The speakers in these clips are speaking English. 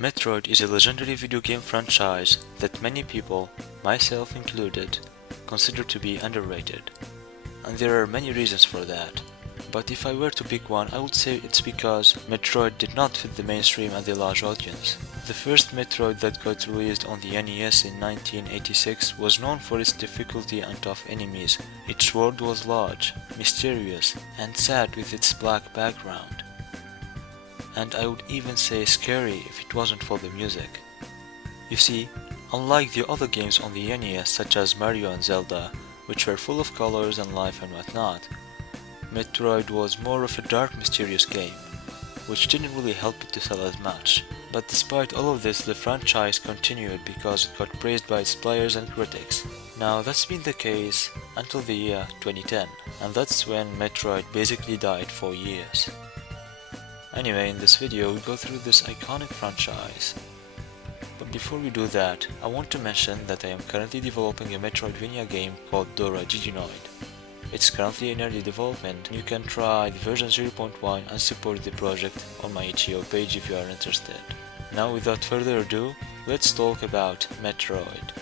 Metroid is a legendary video game franchise that many people, myself included, consider to be underrated. And there are many reasons for that. But if I were to pick one, I would say it's because Metroid did not fit the mainstream and the large audience. The first Metroid that got released on the NES in 1986 was known for its difficulty and tough enemies. Its world was large, mysterious, and sad with its black background. And I would even say scary if it wasn't for the music. You see, unlike the other games on the NES such as Mario and Zelda, which were full of colors and life and whatnot, Metroid was more of a dark, mysterious game, which didn't really help it to sell as much. But despite all of this, the franchise continued because it got praised by its players and critics. Now that's been the case until the year 2010, and that's when Metroid basically died for years. Anyway, in this video we go through this iconic franchise. But before we do that, I want to mention that I am currently developing a Metroidvania game called Dora Diginoid. It's currently in early development, and you can try the version 0.1 and support the project on my itch.io page if you are interested. Now without further ado, let's talk about Metroid.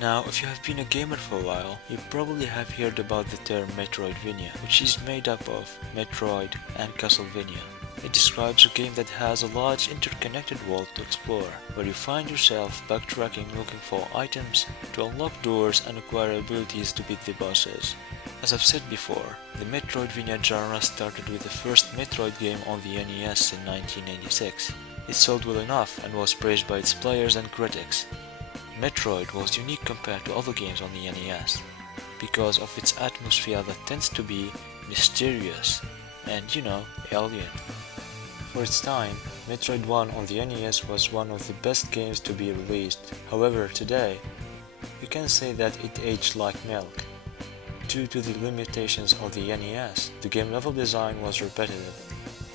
Now, if you have been a gamer for a while, you probably have heard about the term Metroidvania, which is made up of Metroid and Castlevania. It describes a game that has a large interconnected world to explore, where you find yourself backtracking looking for items to unlock doors and acquire abilities to beat the bosses. As I've said before, the Metroidvania genre started with the first Metroid game on the NES in 1986. It sold well enough and was praised by its players and critics. Metroid was unique compared to other games on the NES, because of its atmosphere that tends to be mysterious and, alien. For its time, Metroid 1 on the NES was one of the best games to be released. However, today, you can say that it aged like milk. Due to the limitations of the NES, the game level design was repetitive,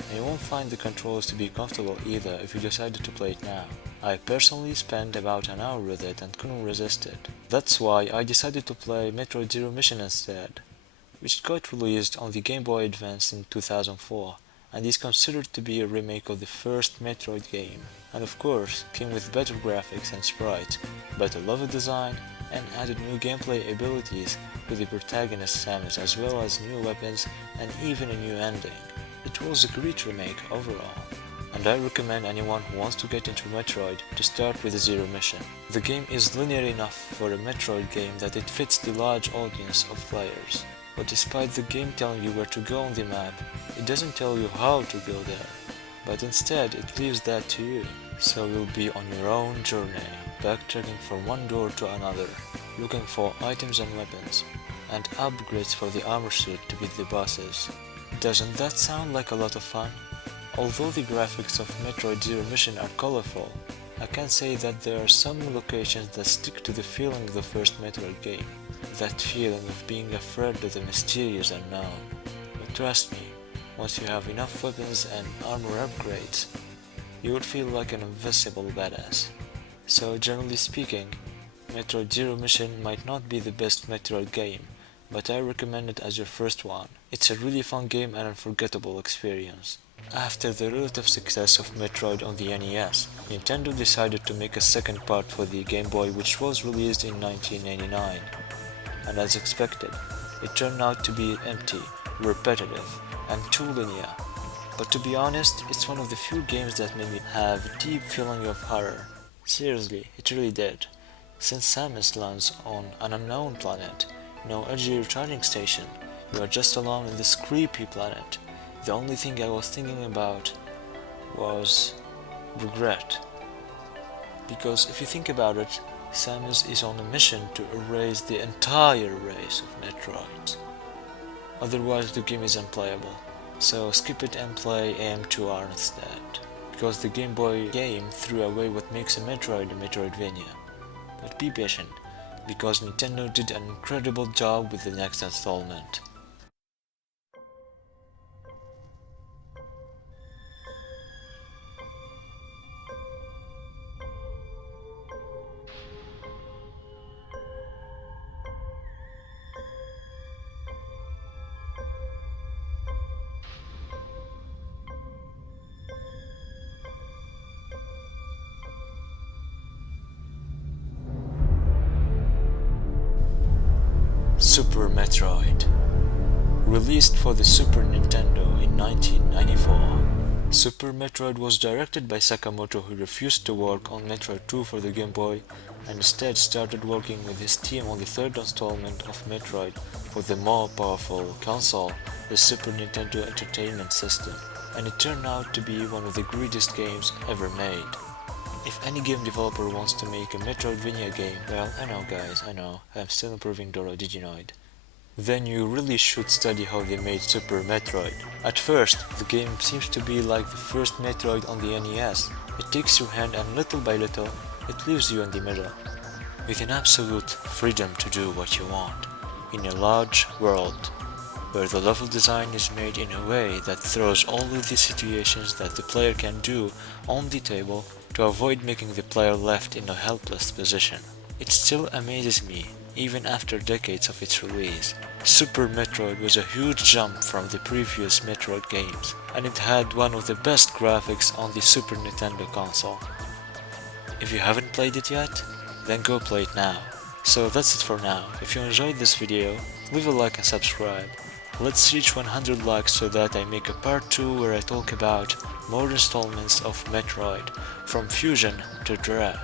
and you won't find the controls to be comfortable either if you decided to play it now. I personally spent about an hour with it and couldn't resist it. That's why I decided to play Metroid Zero Mission instead, which got released on the Game Boy Advance in 2004. And is considered to be a remake of the first Metroid game, and of course came with better graphics and sprites, better level design, and added new gameplay abilities with the protagonist Samus, as well as new weapons and even a new ending. It was a great remake overall, and I recommend anyone who wants to get into Metroid to start with Zero Mission. The game is linear enough for a Metroid game that it fits the large audience of players. But despite the game telling you where to go on the map, it doesn't tell you how to go there, but instead it leaves that to you. So you'll be on your own journey, backtracking from one door to another, looking for items and weapons, and upgrades for the armor suit to beat the bosses. Doesn't that sound like a lot of fun? Although the graphics of Metroid Zero Mission are colorful, I can say that there are some locations that stick to the feeling of the first Metroid game. That feeling of being afraid of the mysterious unknown. But trust me, once you have enough weapons and armor upgrades, you will feel like an invincible badass. So generally speaking, Metroid Zero Mission might not be the best Metroid game, but I recommend it as your first one. It's a really fun game and unforgettable experience. After the relative success of Metroid on the NES, Nintendo decided to make a second part for the Game Boy, which was released in 1999. And as expected, it turned out to be empty, repetitive, and too linear. But to be honest, it's one of the few games that made me have a deep feeling of horror. Seriously, it really did. Since Samus lands on an unknown planet, no energy recharging station, you are just alone in this creepy planet. The only thing I was thinking about was regret. Because if you think about it, Samus is on a mission to erase the entire race of Metroids. Otherwise the game is unplayable, so skip it and play AM2R instead. Because the Game Boy game threw away what makes a Metroid a Metroidvania. But be patient, because Nintendo did an incredible job with the next installment. Super Metroid. Released for the Super Nintendo in 1994, Super Metroid was directed by Sakamoto, who refused to work on Metroid 2 for the Game Boy and instead started working with his team on the third installment of Metroid for the more powerful console, the Super Nintendo Entertainment System, and it turned out to be one of the greatest games ever made. If any game developer wants to make a Metroidvania game, well, I know guys, I know, I'm still improving Dora Diginoid, then you really should study how they made Super Metroid. At first, the game seems to be like the first Metroid on the NES. It takes your hand and little by little, it leaves you in the middle, with an absolute freedom to do what you want, in a large world, where the level design is made in a way that throws all of the situations that the player can do on the table to avoid making the player left in a helpless position. It still amazes me, even after decades of its release. Super Metroid was a huge jump from the previous Metroid games, and it had one of the best graphics on the Super Nintendo console. If you haven't played it yet, then go play it now. So that's it for now. If you enjoyed this video, leave a like and subscribe. Let's reach 100 likes so that I make a part 2 where I talk about more installments of Metroid, from Fusion to Dread.